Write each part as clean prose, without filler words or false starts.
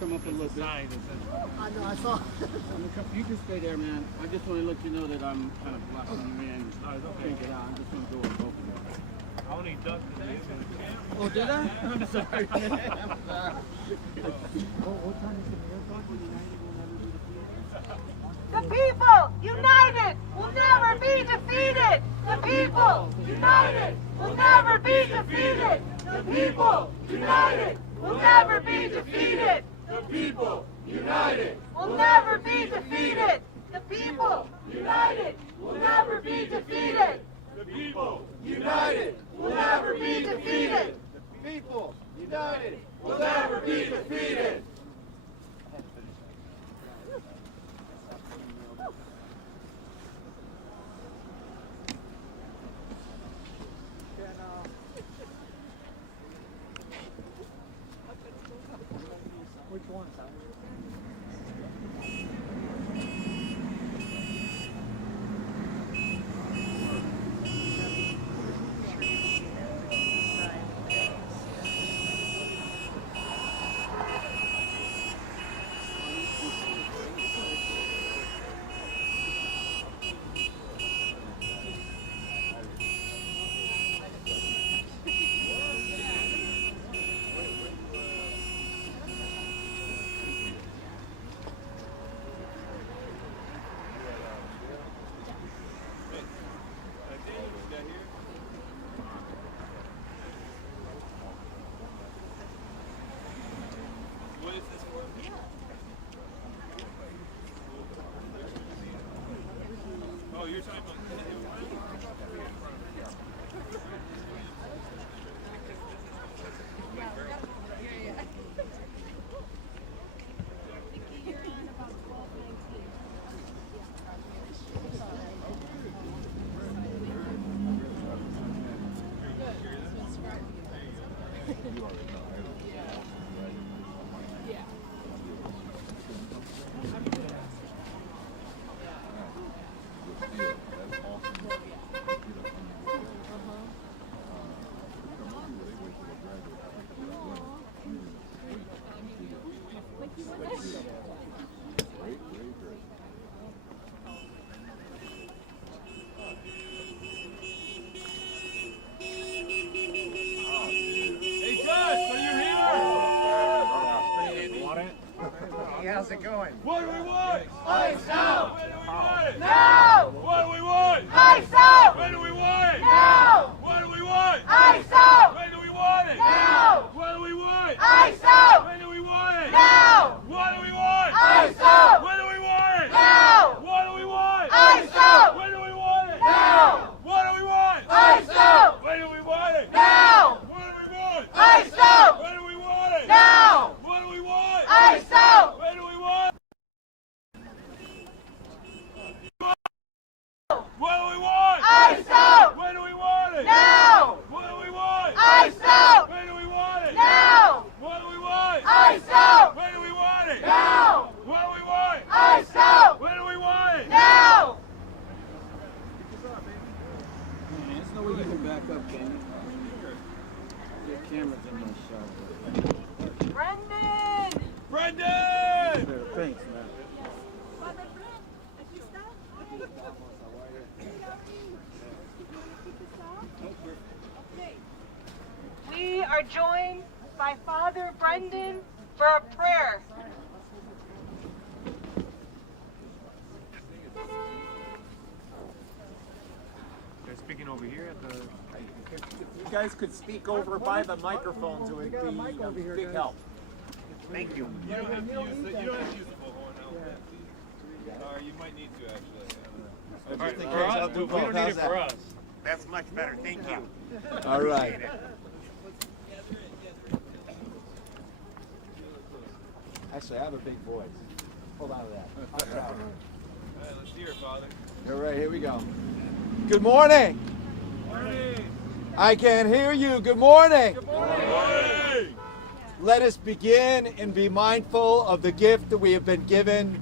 come up a little bit. Sign that says, I know, I saw. You can stay there, man. I just want to let you know that I'm kind of blocking you in. okay. Can't get out. I'm just going to go with both of you. I only ducked in the end of the camera. Oh, did I? I'm sorry. I'm sorry. What time is the air talk? The people united will never be defeated. The people united will never be defeated. The people united will never be defeated. The people united will never be defeated. The people united will never be defeated. The people United will never be defeated. people united will never be defeated. Which one? Oh, you're talking about how's it going? what do we want? Ice out! When do we want it? Now! What do we want? Ice out! When do we want it? Now! What do we want? Ice out! When do we want it? Now! What do we want? Ice out! When do we want it? Now! What do we want? Ice out! When do we want it? Now! What do we want? Ice out! When do we want it? Now! What do we want? Ice out! When do we want it? Now! What do we want? Ice out! When do we want it? Now! What do we want? Ice out! When do we want? What do we want? Ice out! When do we want it? Now! What do we want? Ice out! When do we want it? Now! What do we want? Ice out! When do we want it? Now! What do we want? Ice out! When do we want it? Now! There's no way you can back up, can you? Your camera's in my shot. Brendan! Brendan! Thanks, man. We are joined by Father Brendan for a prayer. They're speaking over here at the... If you guys could speak over by the microphones, it would be a big help. Thank you. You don't have to use the bullhorn now. Or you might need to actually. All right, for us, we don't need it for us. That's much better, thank you. All right. Actually, I have a big voice. Hold on to that. I'll try. All right, let's hear it, Father. All right, here we go. Good morning. Morning. I can hear you. Good morning. Good morning. Let us begin and be mindful of the gift that we have been given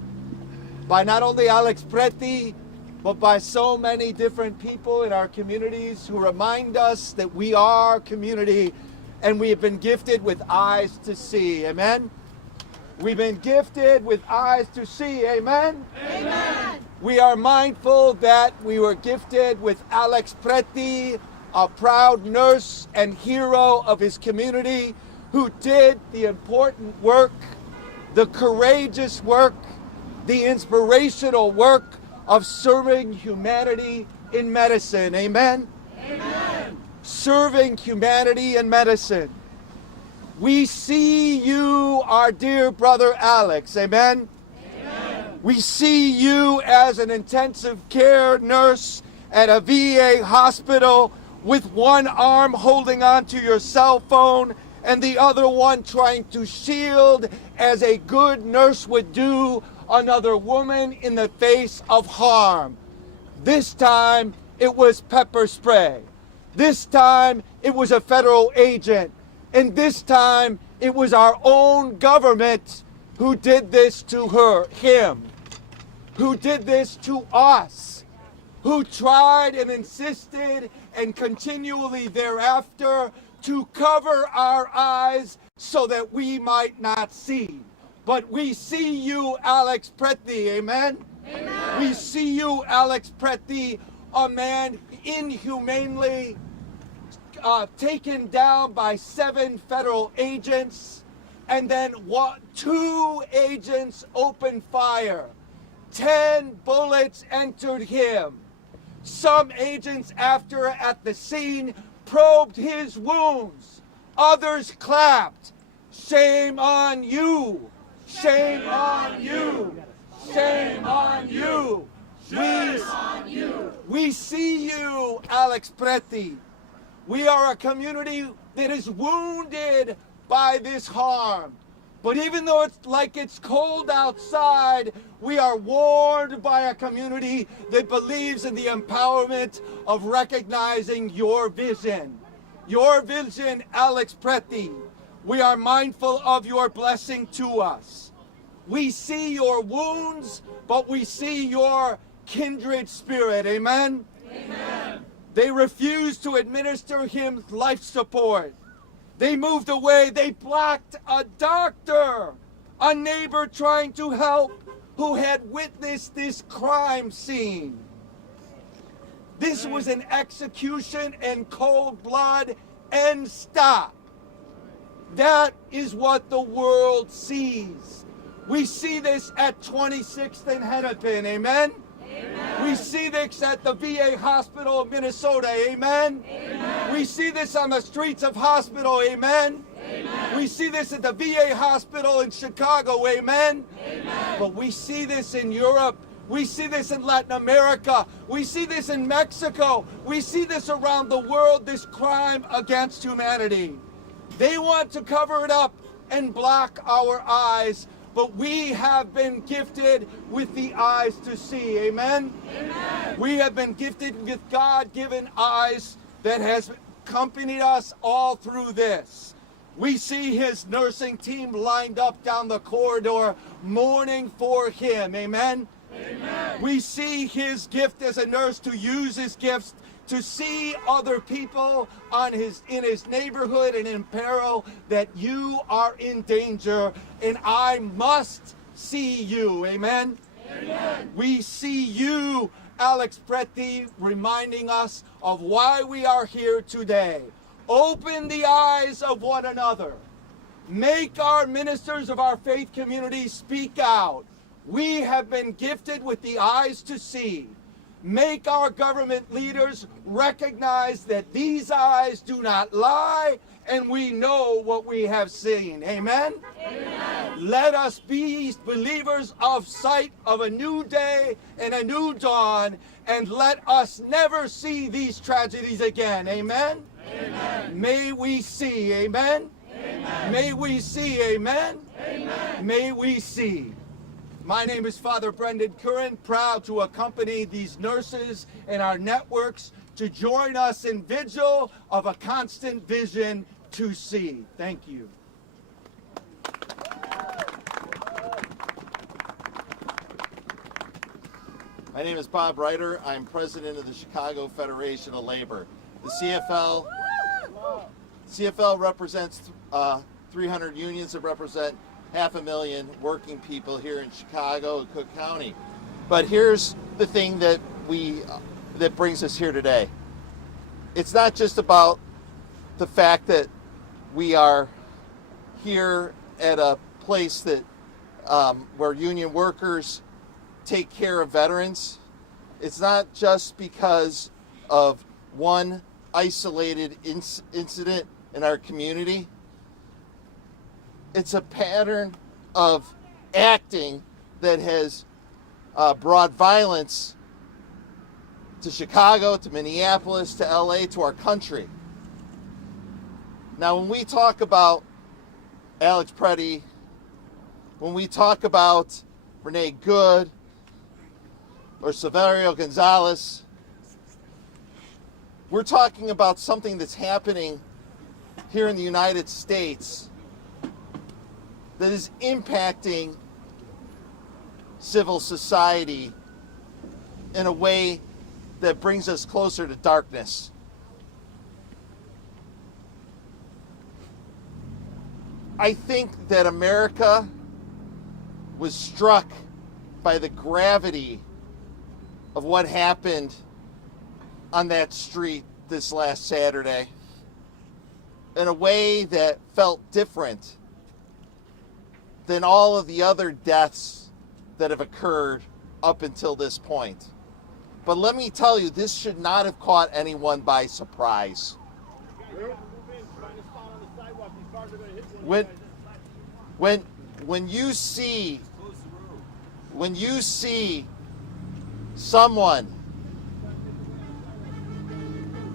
by not only Alex Pretti, but by so many different people in our communities who remind us that we are community and we have been gifted with eyes to see. Amen? We've been gifted with eyes to see. Amen? Amen. We are mindful that we were gifted with Alex Pretti, a proud nurse and hero of his community, who did the important work, the courageous work, the inspirational work of serving humanity in medicine. Amen? Amen. Serving humanity in medicine. We see you, our dear brother Alex. Amen? Amen. We see you as an intensive care nurse at a VA hospital with one arm holding onto your cell phone and the other one trying to shield, as a good nurse would do, another woman in the face of harm. This time it was pepper spray. This time it was a federal agent. And this time it was our own government who did this to him, who did this to us, who tried and insisted and continually thereafter to cover our eyes so that we might not see. But we see you, Alex Pretti, amen? Amen. We see you, Alex Pretti, a man inhumanely taken down by 7 federal agents, and then 2 agents opened fire. 10 bullets entered him. Some agents, after at the scene, probed his wounds. Others clapped. Shame on you. Shame on you. Shame on you. Shame on you. We see you, Alex Pretti. We are a community that is wounded by this harm. But even though it's cold outside, we are warmed by a community that believes in the empowerment of recognizing your vision. Your vision, Alex Pretti. We are mindful of your blessing to us. We see your wounds, but we see your kindred spirit. Amen? Amen. They refused to administer him life support. They moved away. They blocked a doctor, a neighbor trying to help, who had witnessed this crime scene. This was an execution in cold blood, and stop. That is what the world sees. We see this at 26th and Hennepin, amen? Amen. We see this at the VA hospital of Minnesota, amen? Amen. We see this on the streets of hospital, amen? Amen. We see this at the VA hospital in Chicago, amen? Amen. But we see this in Europe. We see this in Latin America. We see this in Mexico. We see this around the world, this crime against humanity. They want to cover it up and block our eyes, but we have been gifted with the eyes to see. Amen? Amen. We have been gifted with God-given eyes that has accompanied us all through this. We see his nursing team lined up down the corridor mourning for him. Amen? Amen. We see his gift as a nurse to use his gifts to see other people in his neighborhood and in peril, that you are in danger, and I must see you. Amen? Amen. We see you, Alex Pretti, reminding us of why we are here today. Open the eyes of one another. Make our ministers of our faith community speak out. We have been gifted with the eyes to see. Make our government leaders recognize that these eyes do not lie, and we know what we have seen. Amen? Amen. Let us be believers of sight of a new day and a new dawn, and let us never see these tragedies again. Amen? Amen. May we see. Amen? Amen. May we see. Amen? Amen. May we see. My name is Father Brendan Curran, proud to accompany these nurses and our networks to join us in vigil of a constant vision to see. Thank you. My name is Bob Reiter. I'm president of the Chicago Federation of Labor. The CFL represents 300 unions that represent 500,000 working people here in Chicago and Cook County. But here's the thing that brings us here today. It's not just about the fact that we are here at a place that where union workers take care of veterans. It's not just because of one isolated incident in our community. It's a pattern of acting that has brought violence to Chicago, to Minneapolis, to LA, to our country. Now, when we talk about Alex Pretti, when we talk about Renee Good or Silverio Gonzalez, we're talking about something that's happening here in the United States that is impacting civil society in a way that brings us closer to darkness. I think that America was struck by the gravity of what happened on that street this last Saturday in a way that felt different than all of the other deaths that have occurred up until this point. But let me tell you, this should not have caught anyone by surprise. When you see someone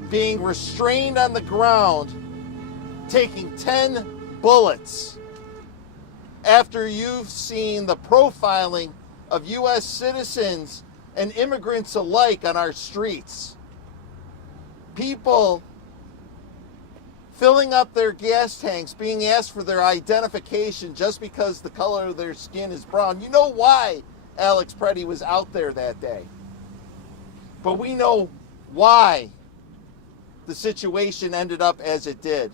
being restrained on the ground, taking 10 bullets, after you've seen the profiling of U.S. citizens and immigrants alike on our streets, people filling up their gas tanks, being asked for their identification just because the color of their skin is brown. You know why Alex Pretti was out there that day. But we know why the situation ended up as it did.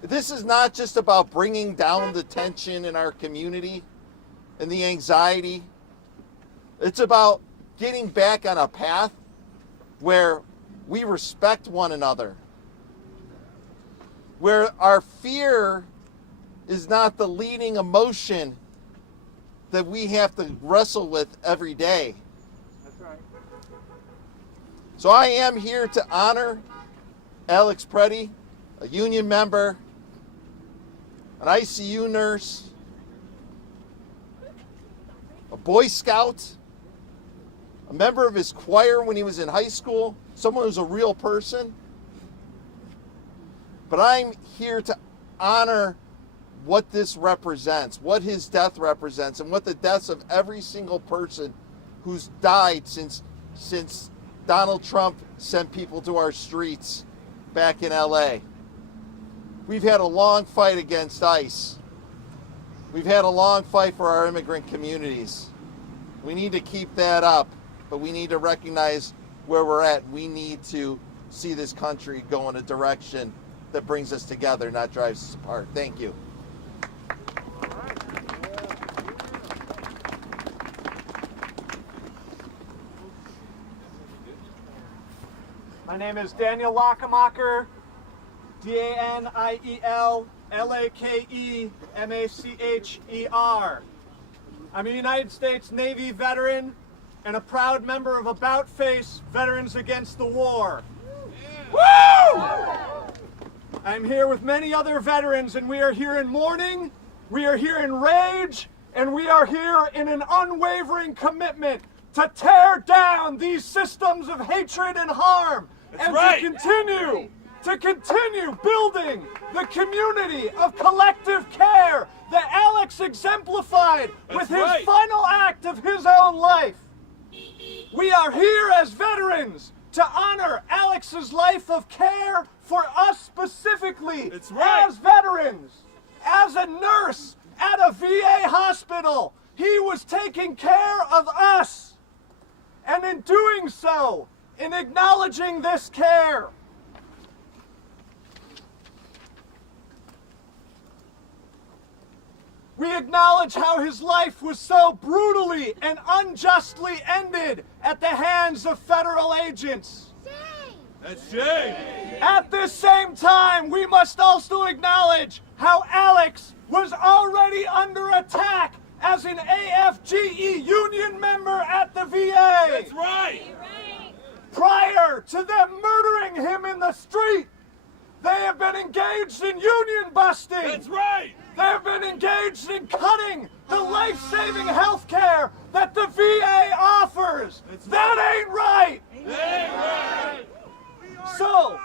This is not just about bringing down the tension in our community and the anxiety. It's about getting back on a path where we respect one another, where our fear is not the leading emotion that we have to wrestle with every day. That's right. So I am here to honor Alex Pretti, a union member, an ICU nurse, a Boy Scout, a member of his choir when he was in high school, someone who's a real person. But I'm here to honor what this represents, what his death represents, and what the deaths of every single person who's died since Donald Trump sent people to our streets back in LA. We've had a long fight against ICE. We've had a long fight for our immigrant communities. We need to keep that up, but we need to recognize where we're at. We need to see this country go in a direction that brings us together, not drives us apart. Thank you. My name is Daniel Lakemacher, D-A-N-I-E-L-L-A-K-E-M-A-C-H-E-R. I'm a United States Navy veteran and a proud member of About Face Veterans Against the War. Woo! I'm here with many other veterans, and we are here in mourning, we are here in rage, and we are here in an unwavering commitment to tear down these systems of hatred and harm. That's right. To continue building the community of collective care that Alex exemplified with his final act of his own life. We are here as veterans to honor Alex's life of care for us specifically. That's right. As veterans, as a nurse at a VA hospital, he was taking care of us. And in doing so, in acknowledging this care, We acknowledge how his life was so brutally and unjustly ended at the hands of federal agents. That's shame. At this same time, we must also acknowledge how Alex was already under attack as an AFGE union member at the VA. That's right. Prior to them murdering him in the street, they have been engaged in union busting. That's right. They have been engaged in cutting the life-saving health care that the VA offers. That ain't right. That ain't right. So,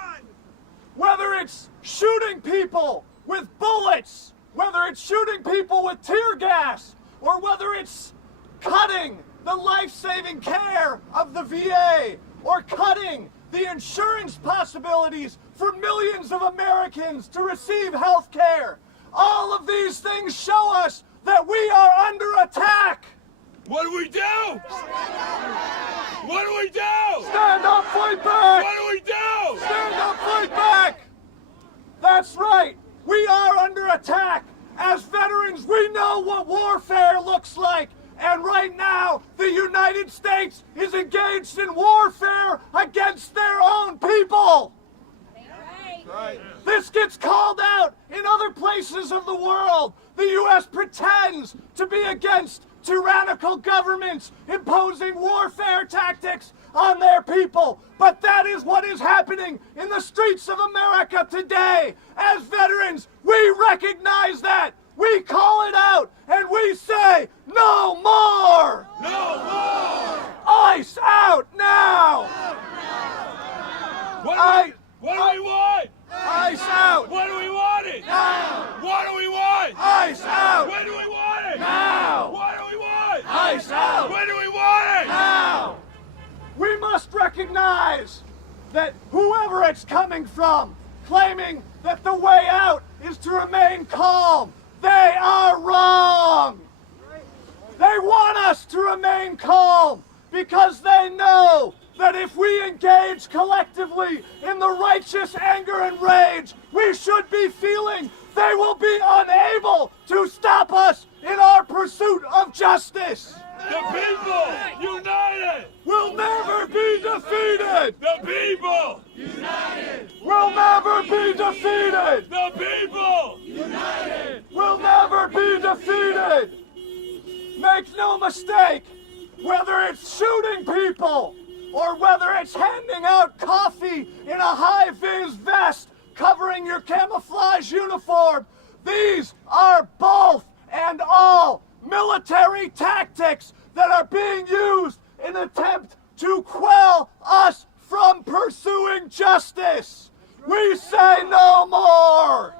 whether it's shooting people with bullets, whether it's shooting people with tear gas, or whether it's cutting the life-saving care of the VA, or cutting the insurance possibilities for millions of Americans to receive health care, all of these things show us that we are under attack. What do we do? What do we do? Stand up, fight back! What do we do? Stand up, fight back! That's right. We are under attack. As veterans, we know what warfare looks like. And right now, the United States is engaged in warfare against their own people. Right. This gets called out in other places of the world. The U.S. pretends to be against tyrannical governments imposing warfare tactics on their people. But that is what is happening in the streets of America today. As veterans, we recognize that. We call it out and we say, no more! No more! ICE out now! What do we want? ICE out! What do we want it? Now! What do we want? ICE out! When do we want it? Now! What do we want? ICE out! When do we want it? Now! We must recognize that whoever it's coming from, claiming that the way out is to remain calm, they are wrong! They want us to remain calm because they know that if we engage collectively in the righteous anger and rage we should be feeling, they will be unable to stop us in our pursuit of justice. The people united Will never be defeated! The people Will never be defeated! The people Will never be defeated! Make no mistake, whether it's shooting people or whether it's handing out coffee in a high-vis vest covering your camouflage uniform, these are both and all military tactics that are being used in an attempt to quell us from pursuing justice. We say no more!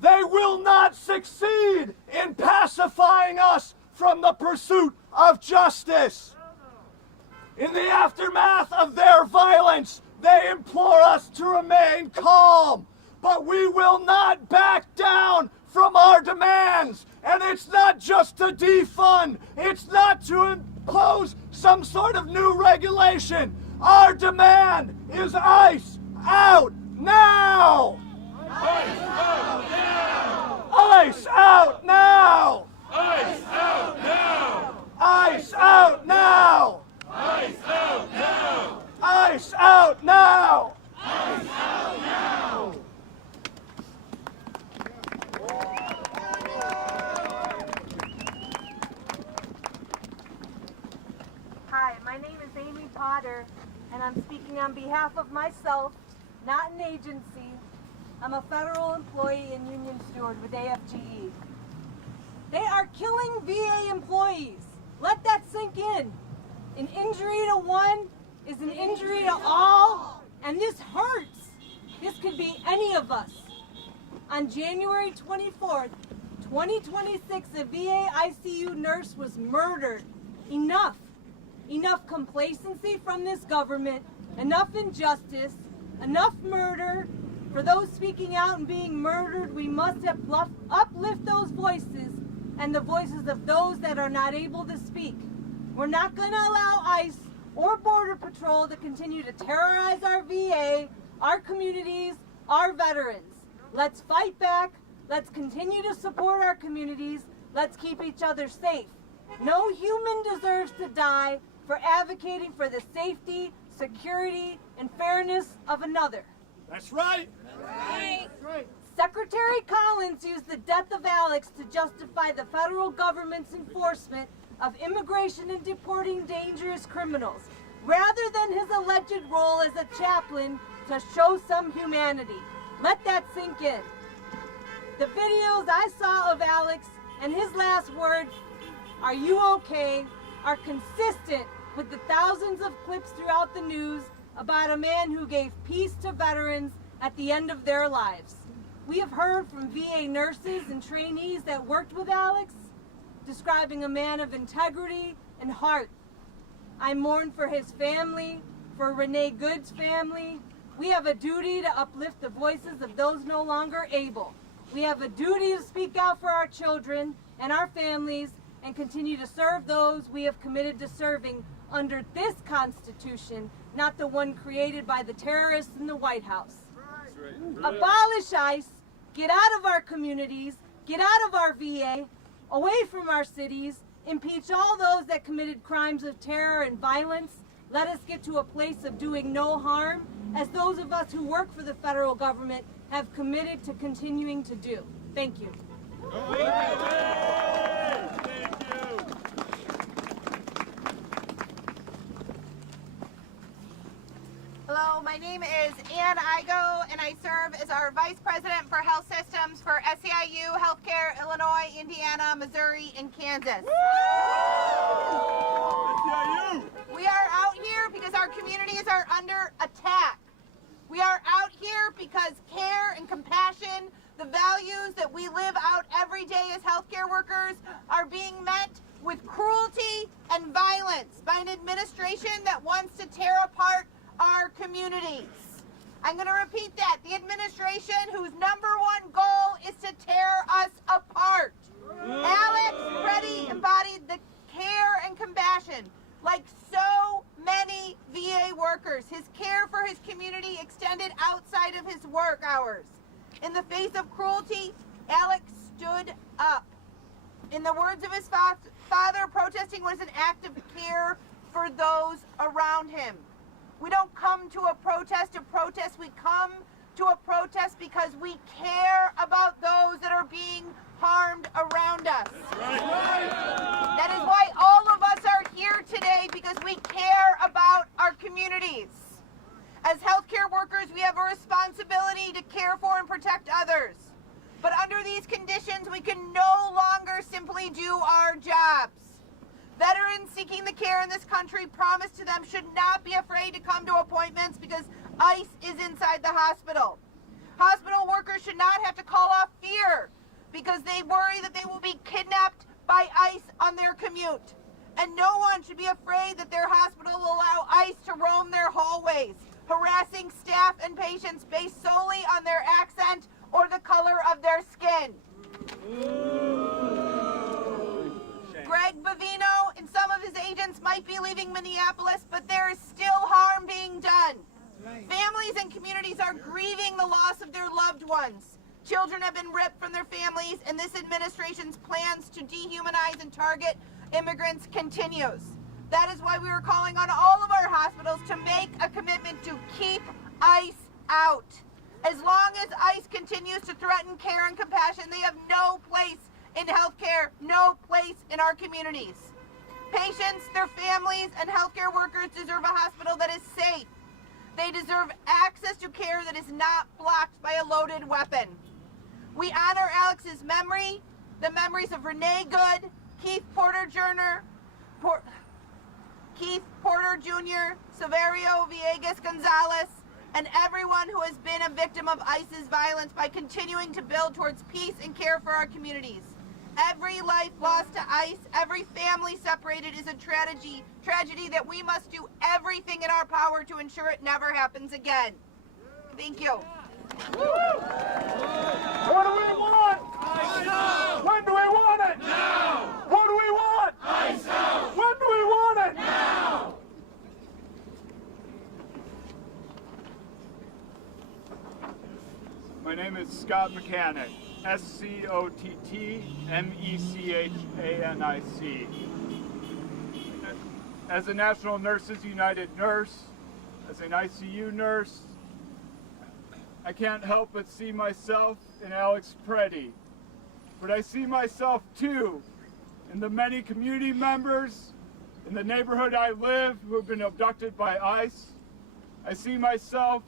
They will not succeed in pacifying us from the pursuit of justice. In the aftermath of their violence, they implore us to remain calm, but we will not back down from our demands. And it's not just to defund, it's not to impose some sort of new regulation. Our demand is ICE out now! ICE out now! ICE out now! ICE out now! ICE out now! ICE out now! ICE out now! ICE out now! Hi, my name is Amy Potter, and I'm speaking on behalf of myself, not an agency. I'm a federal employee and union steward with AFGE. They are killing VA employees. Let that sink in. An injury to one is an injury to all, and this hurts. This could be any of us. On January 24th, 2026, a VA ICU nurse was murdered. Enough. Enough complacency from this government, enough injustice, enough murder. For those speaking out and being murdered, we must uplift those voices and the voices of those that are not able to speak. We're not going to allow ICE or Border Patrol to continue to terrorize our VA, our communities, our veterans. Let's fight back. Let's continue to support our communities. Let's keep each other safe. No human deserves to die for advocating for the safety, security, and fairness of another. That's right. Secretary Collins used the death of Alex to justify the federal government's enforcement of immigration and deporting dangerous criminals, rather than his alleged role as a chaplain to show some humanity. Let that sink in. The videos I saw of Alex and his last words, "Are you okay?" are consistent with the thousands of clips throughout the news about a man who gave peace to veterans at the end of their lives. We have heard from VA nurses and trainees that worked with Alex, describing a man of integrity and heart. I mourn for his family, for Renee Good's family. We have a duty to uplift the voices of those no longer able. We have a duty to speak out for our children and our families and continue to serve those we have committed to serving under this Constitution, not the one created by the terrorists in the White House. Abolish ICE, get out of our communities, get out of our VA, away from our cities, impeach all those that committed crimes of terror and violence. Let us get to a place of doing no harm, as those of us who work for the federal government have committed to continuing to do. Thank you. Hello, my name is Ann Igo, and I serve as our Vice President for Health Systems for SEIU, Healthcare, Illinois, Indiana, Missouri, and Kansas. We are out here because our communities are under attack. We are out here because care and compassion, the values that we live out every day as healthcare workers, are being met with cruelty and violence by an administration that wants to tear apart our communities. I'm going to repeat that. The administration whose #1 goal is to tear us apart. Alex Pretti embodied the care and compassion like so many VA workers. His care for his community extended outside of his work hours. In the face of cruelty, Alex stood up. In the words of his father, protesting was an act of care for those around him. We don't come to a protest to protest. We come to a protest because we care about those that are being harmed around us. That is why all of us are here today, because we care about our communities. As healthcare workers, we have a responsibility to care for and protect others. But under these conditions, we can no longer simply do our jobs. Veterans seeking the care in this country, promised to them, should not be afraid to come to appointments because ICE is inside the hospital. Hospital workers should not have to call off fear because they worry that they will be kidnapped by ICE on their commute. And no one should be afraid that their hospital will allow ICE to roam their hallways, harassing staff and patients based solely on their accent or the color of their skin. Greg Bavino and some of his agents might be leaving Minneapolis, but there is still harm being done. Families and communities are grieving the loss of their loved ones. Children have been ripped from their families, and this administration's plans to dehumanize and target immigrants continues. That is why we are calling on all of our hospitals to make a commitment to keep ICE out. As long as ICE continues to threaten care and compassion, they have no place in healthcare, no place in our communities. Patients, their families, and healthcare workers deserve a hospital that is safe. They deserve access to care that is not blocked by a loaded weapon. We honor Alex's memory, the memories of Renee Good, Keith Porter Jr., Severio Villegas Gonzalez, and everyone who has been a victim of ICE's violence by continuing to build towards peace and care for our communities. Every life lost to ICE, every family separated is a tragedy that we must do everything in our power to ensure it never happens again. Thank you. What do we want? ICE out! When do we want it? Now! What do we want? ICE out! When do we want it? Now! My name is Scott Mechanic. SCOTTMECHANIC. As a National Nurses United nurse, as an ICU nurse, I can't help but see myself in Alex Pretti. But I see myself too in the many community members in the neighborhood I live who have been abducted by ICE. I see myself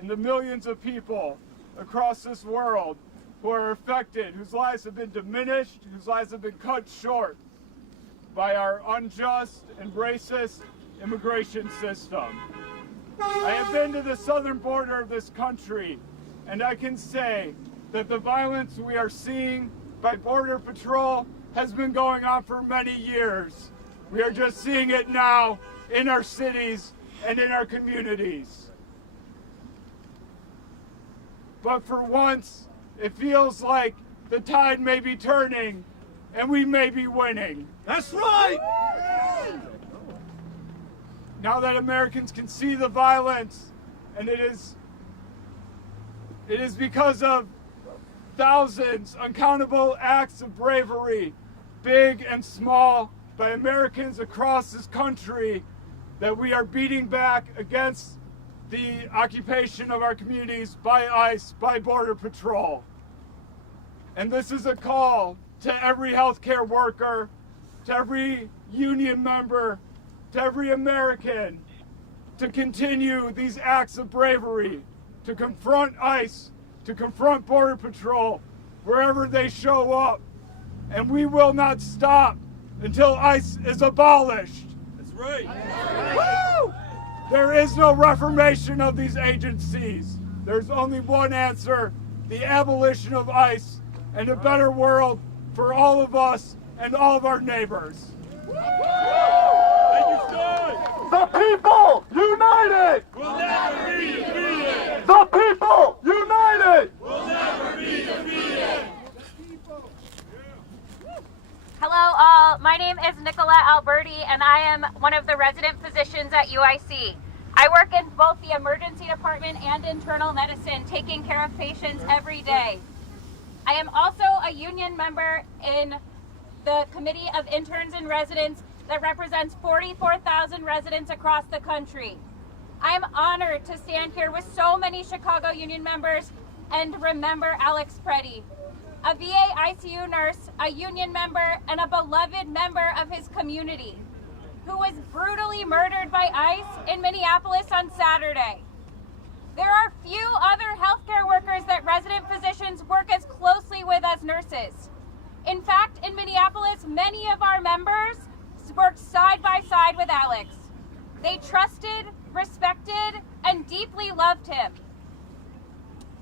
in the millions of people across this world who are affected, whose lives have been diminished, whose lives have been cut short by our unjust and racist immigration system. I have been to the southern border of this country, and I can say that the violence we are seeing by Border Patrol has been going on for many years. We are just seeing it now in our cities and in our communities. But for once, it feels like the tide may be turning and we may be winning. That's right! Now that Americans can see the violence, and it is because of thousands, uncountable acts of bravery, big and small, by Americans across this country, that we are beating back against the occupation of our communities by ICE, by Border Patrol. And this is a call to every healthcare worker, to every union member, to every American, to continue these acts of bravery, to confront ICE, to confront Border Patrol wherever they show up. And we will not stop until ICE is abolished. That's right. Woo! There is no reformation of these agencies. There's only one answer: the abolition of ICE and a better world for all of us and all of our neighbors. Thank you, Sean. The people united! We'll never be defeated. The people united! We'll never be defeated. Hello all, my name is Nicolette Alberti and I am one of the resident physicians at UIC. I work in both the emergency department and internal medicine, taking care of patients every day. I am also a union member in the Committee of Interns and Residents that represents 44,000 residents across the country. I am honored to stand here with so many Chicago union members and remember Alex Pretti, a VA ICU nurse, a union member, and a beloved member of his community, who was brutally murdered by ICE in Minneapolis on Saturday. There are few other healthcare workers that resident physicians work as closely with as nurses. In fact, in Minneapolis, many of our members worked side by side with Alex. They trusted, respected, and deeply loved him,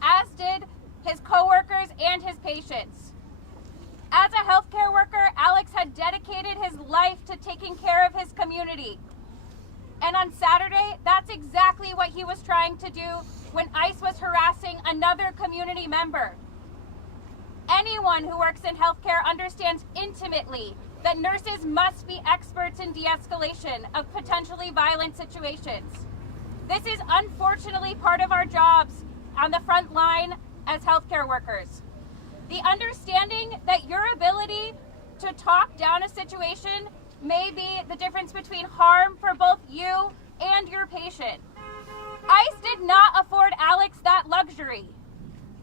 as did his coworkers and his patients. As a healthcare worker, Alex had dedicated his life to taking care of his community. And on Saturday, that's exactly what he was trying to do when ICE was harassing another community member. Anyone who works in healthcare understands intimately that nurses must be experts in de-escalation of potentially violent situations. This is unfortunately part of our jobs on the front line as healthcare workers. The understanding that your ability to talk down a situation may be the difference between harm for both you and your patient. ICE did not afford Alex that luxury.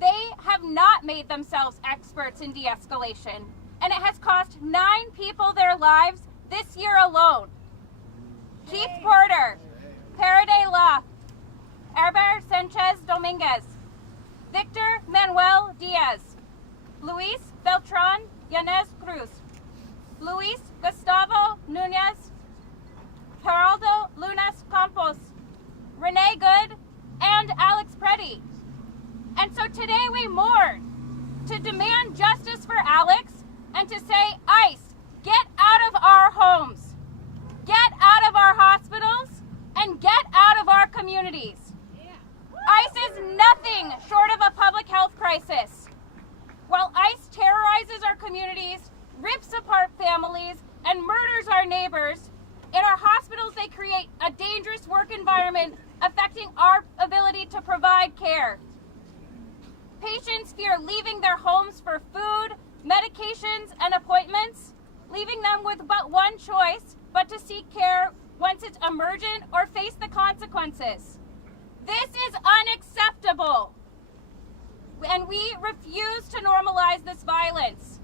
They have not made themselves experts in de-escalation, and it has cost 9 people their lives this year alone. Keith Porter, Paraday Law, Herbert Sanchez Dominguez, Victor Manuel Diaz, Luis Beltran Yanez Cruz, Luis Gustavo Nunez, Geraldo Lunas Campos, Renee Good, and Alex Pretti. And so today we mourn to demand justice for Alex and to say, ICE, get out of our homes, get out of our hospitals, and get out of our communities. ICE is nothing short of a public health crisis. While ICE terrorizes our communities, rips apart families, and murders our neighbors, in our hospitals they create a dangerous work environment affecting our ability to provide care. Patients fear leaving their homes for food, medications, and appointments, leaving them with but one choice, but to seek care once it's emergent or face the consequences. This is unacceptable, and we refuse to normalize this violence.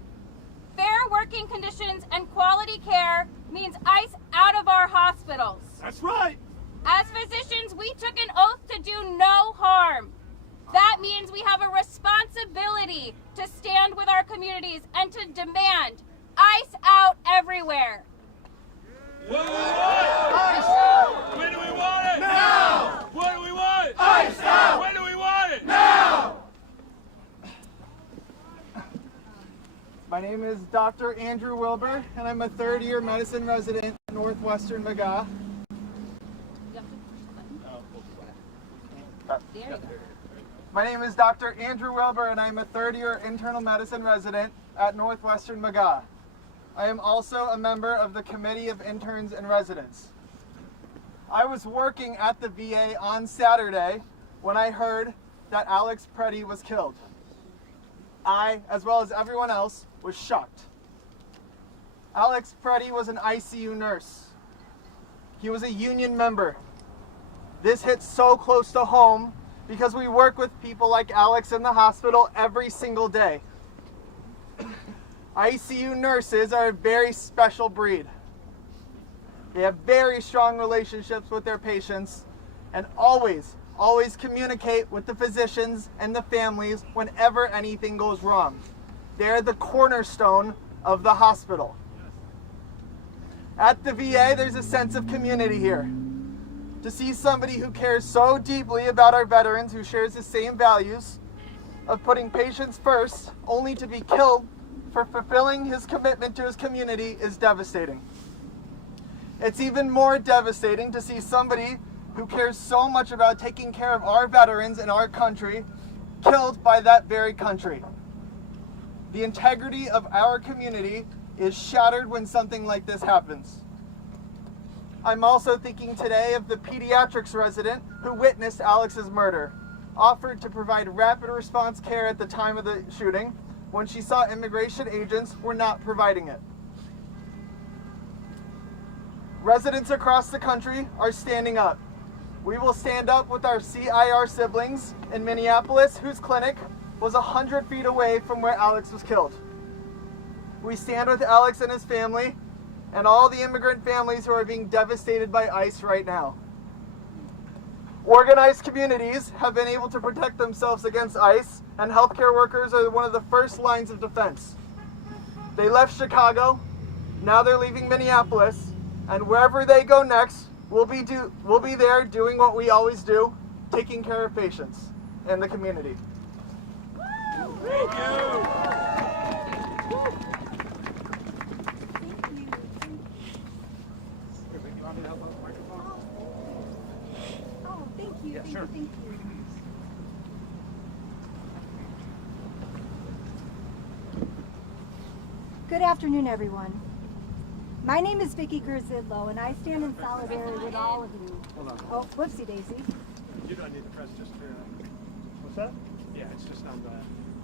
Fair working conditions and quality care means ICE out of our hospitals. That's right. As physicians, we took an oath to do no harm. That means we have a responsibility to stand with our communities and to demand ICE out everywhere. What do we want? When do we want it? Now! What do we want? ICE out! When do we want it? Now! My name is Dr. Andrew Wilbur, and I'm a third-year medicine resident at Northwestern McGaugh. My name is Dr. Andrew Wilbur, and I'm a third-year internal medicine resident at Northwestern McGaugh. I am also a member of the Committee of Interns and Residents. I was working at the VA on Saturday when I heard that Alex Pretti was killed. I, as well as everyone else, was shocked. Alex Pretti was an ICU nurse. He was a union member. This hits so close to home because we work with people like Alex in the hospital every single day. ICU nurses are a very special breed. They have very strong relationships with their patients and always communicate with the physicians and the families whenever anything goes wrong. They're the cornerstone of the hospital. At the VA, there's a sense of community here. To see somebody who cares so deeply about our veterans, who shares the same values of putting patients first, only to be killed for fulfilling his commitment to his community, is devastating. It's even more devastating to see somebody who cares so much about taking care of our veterans in our country killed by that very country. The integrity of our community is shattered when something like this happens. I'm also thinking today of the pediatrics resident who witnessed Alex's murder, offered to provide rapid response care at the time of the shooting when she saw immigration agents were not providing it. Residents across the country are standing up. We will stand up with our CIR siblings in Minneapolis, whose clinic was 100 feet away from where Alex was killed. We stand with Alex and his family and all the immigrant families who are being devastated by ICE right now. Organized communities have been able to protect themselves against ICE, and healthcare workers are one of the first lines of defense. They left Chicago, now they're leaving Minneapolis, and wherever they go next, we'll be there doing what we always do, taking care of patients and the community. Thank you. Thank you. Good afternoon, everyone. My name is Vicki Kurzidlo, and I stand in solidarity with all of you. Oh, whoopsie daisy. You don't need to press just for... What's that? Yeah, it's just on the...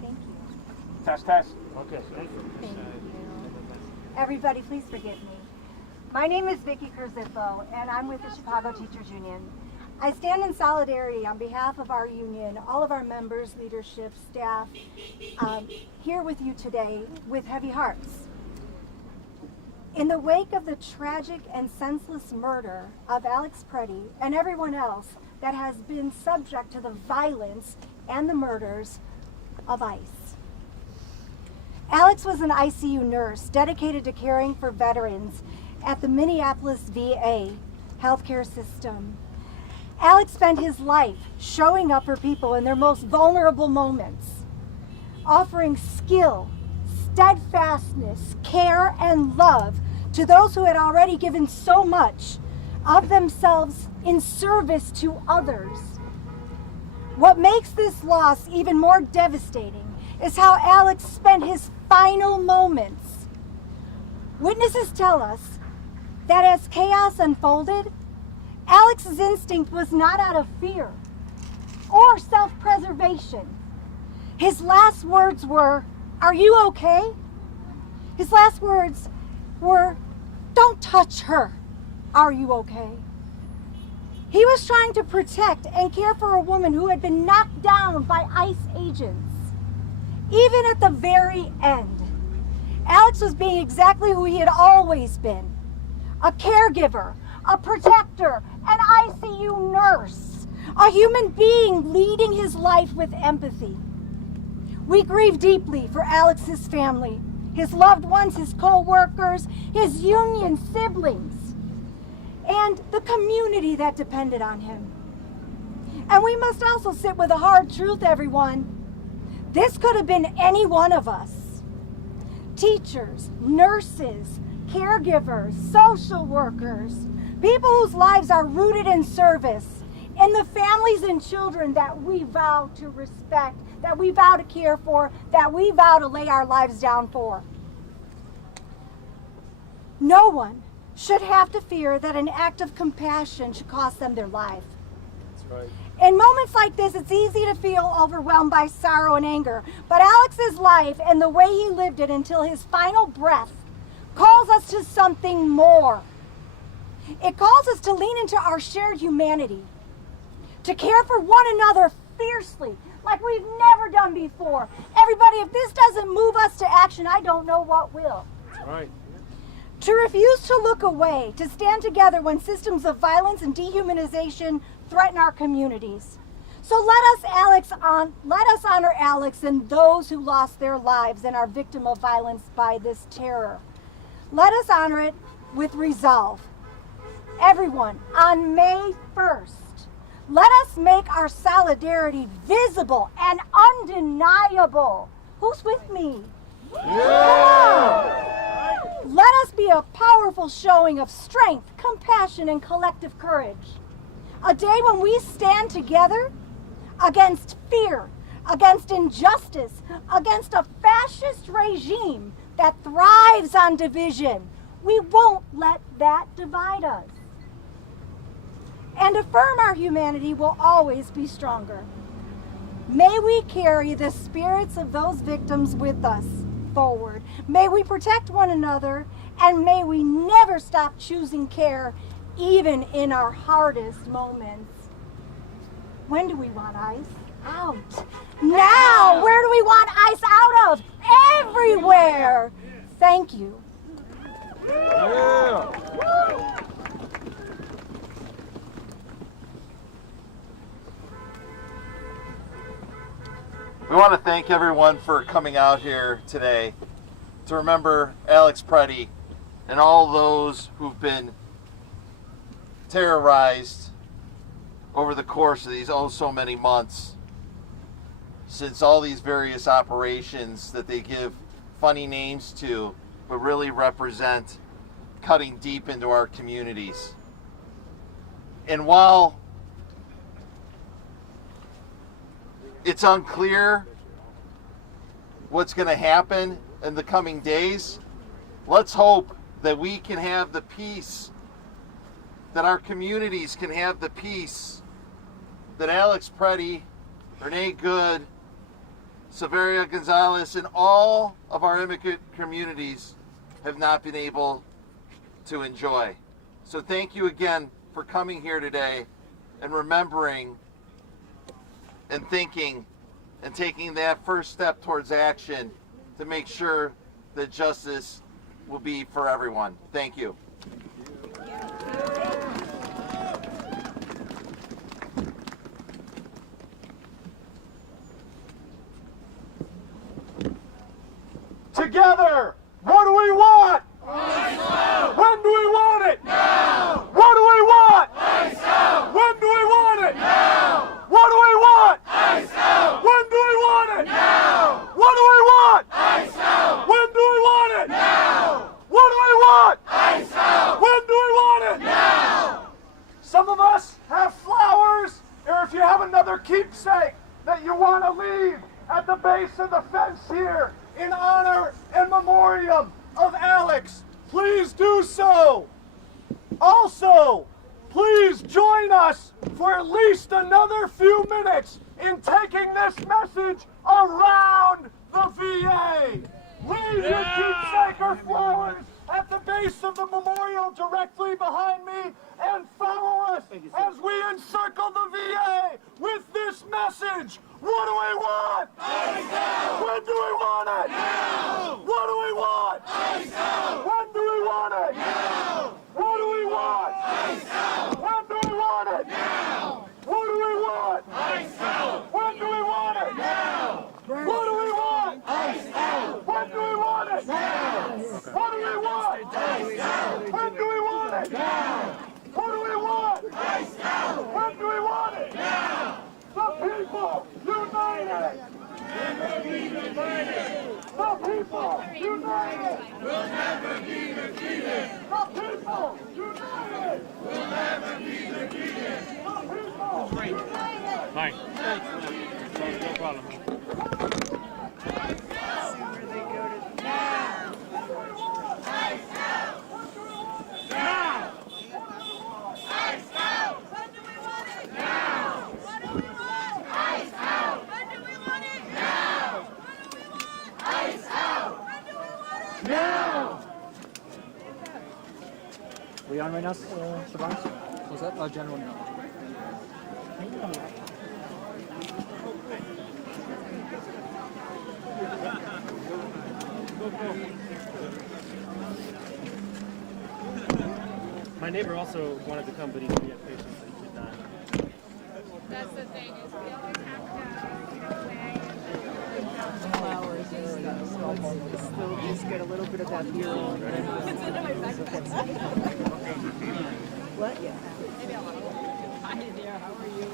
Thank you. Test. Okay. Thank you. Everybody, please forgive me. My name is Vicki Kurzidlo, and I'm with the Chicago Teachers Union. I stand in solidarity on behalf of our union, all of our members, leadership, staff, here with you today with heavy hearts. In the wake of the tragic and senseless murder of Alex Pretti and everyone else that has been subject to the violence and the murders of ICE. Alex was an ICU nurse dedicated to caring for veterans at the Minneapolis VA healthcare system. Alex spent his life showing up for people in their most vulnerable moments, offering skill, steadfastness, care, and love to those who had already given so much of themselves in service to others. What makes this loss even more devastating is how Alex spent his final moments. Witnesses tell us that as chaos unfolded, Alex's instinct was not out of fear or self-preservation. His last words were, "Are you okay?" His last words were, "Don't touch her. Are you okay?" He was trying to protect and care for a woman who had been knocked down by ICE agents. Even at the very end, Alex was being exactly who he had always been: a caregiver, a protector, an ICU nurse, a human being leading his life with empathy. We grieve deeply for Alex's family, his loved ones, his co-workers, his union siblings, and the community that depended on him. And we must also sit with a hard truth, everyone. This could have been any one of us. Teachers, nurses, caregivers, social workers, people whose lives are rooted in service, in the families and children that we vow to respect, that we vow to care for, that we vow to lay our lives down for. No one should have to fear that an act of compassion should cost them their life. That's right. In moments like this, it's easy to feel overwhelmed by sorrow and anger, but Alex's life and the way he lived it until his final breath calls us to something more. It calls us to lean into our shared humanity, to care for one another fiercely, like we've never done before. Everybody, if this doesn't move us to action, I don't know what will. That's right. To refuse to look away, to stand together when systems of violence and dehumanization threaten our communities. So let us honor Alex and those who lost their lives and are victim of violence by this terror. Let us honor it with resolve. Everyone, on May 1st, let us make our solidarity visible and undeniable. Who's with me? Yeah! Let us be a powerful showing of strength, compassion, and collective courage. A day when we stand together against fear, against injustice, against a fascist regime that thrives on division. We won't let that divide us. And affirm our humanity will always be stronger. May we carry the spirits of those victims with us forward. May we protect one another, and may we never stop choosing care, even in our hardest moments. When do we want ICE? Out. Now! Where do we want ICE out of? Everywhere! Thank you. Yeah. We want to thank everyone for coming out here today to remember Alex Pretti and all those who've been terrorized over the course of these so many months, since all these various operations that they give funny names to but really represent cutting deep into our communities. And while it's unclear what's going to happen in the coming days, let's hope that we can have the peace, that our communities can have the peace that Alex Pretti, Renee Good, Severia Gonzalez, and all of our immigrant communities have not been able to enjoy. So thank you again for coming here today and remembering and thinking and taking that first step towards action to make sure that justice will be for everyone. Thank you. Together, what do we want? When do we want it? Now! What do we want? When do we want it? Now! What do we want? When do we want it? Now! What do we want? When do we want it? Now! What do we want? When do we want it? Now! Some of us have flowers, or if you have another keepsake that you want to leave at the base of the fence here in honor and memoriam of Alex, please do so. Also, please join us for at least another few minutes in taking this message around the VA. Leave your keepsake or flowers at the base of the memorial directly behind me and follow us as we encircle the VA with this message. What do we want? Ice out! When do we want it? Now! What do we want? Ice out! When do we want it? Now! What do we want? Ice out! When do we want it? Now! What do we want? Ice out! When do we want it? Now! What do we want? Ice out! When do we want it? Now! What do we want? Ice out! When do we want it? Now! What do we want? Ice out! When do we want it? Now! The people united! Never be defeated! The people united! We'll never be defeated! The people united! We'll never be defeated! The people united! Fine. No problem. We on right now, Siobhan? Was that general? No. My neighbor also wanted to come, but he had patients that he could not. That's the thing, is we always have to go away. Flowers and still just get a little bit of that mural. What? Yeah. Maybe I'll. Hi there, how are you?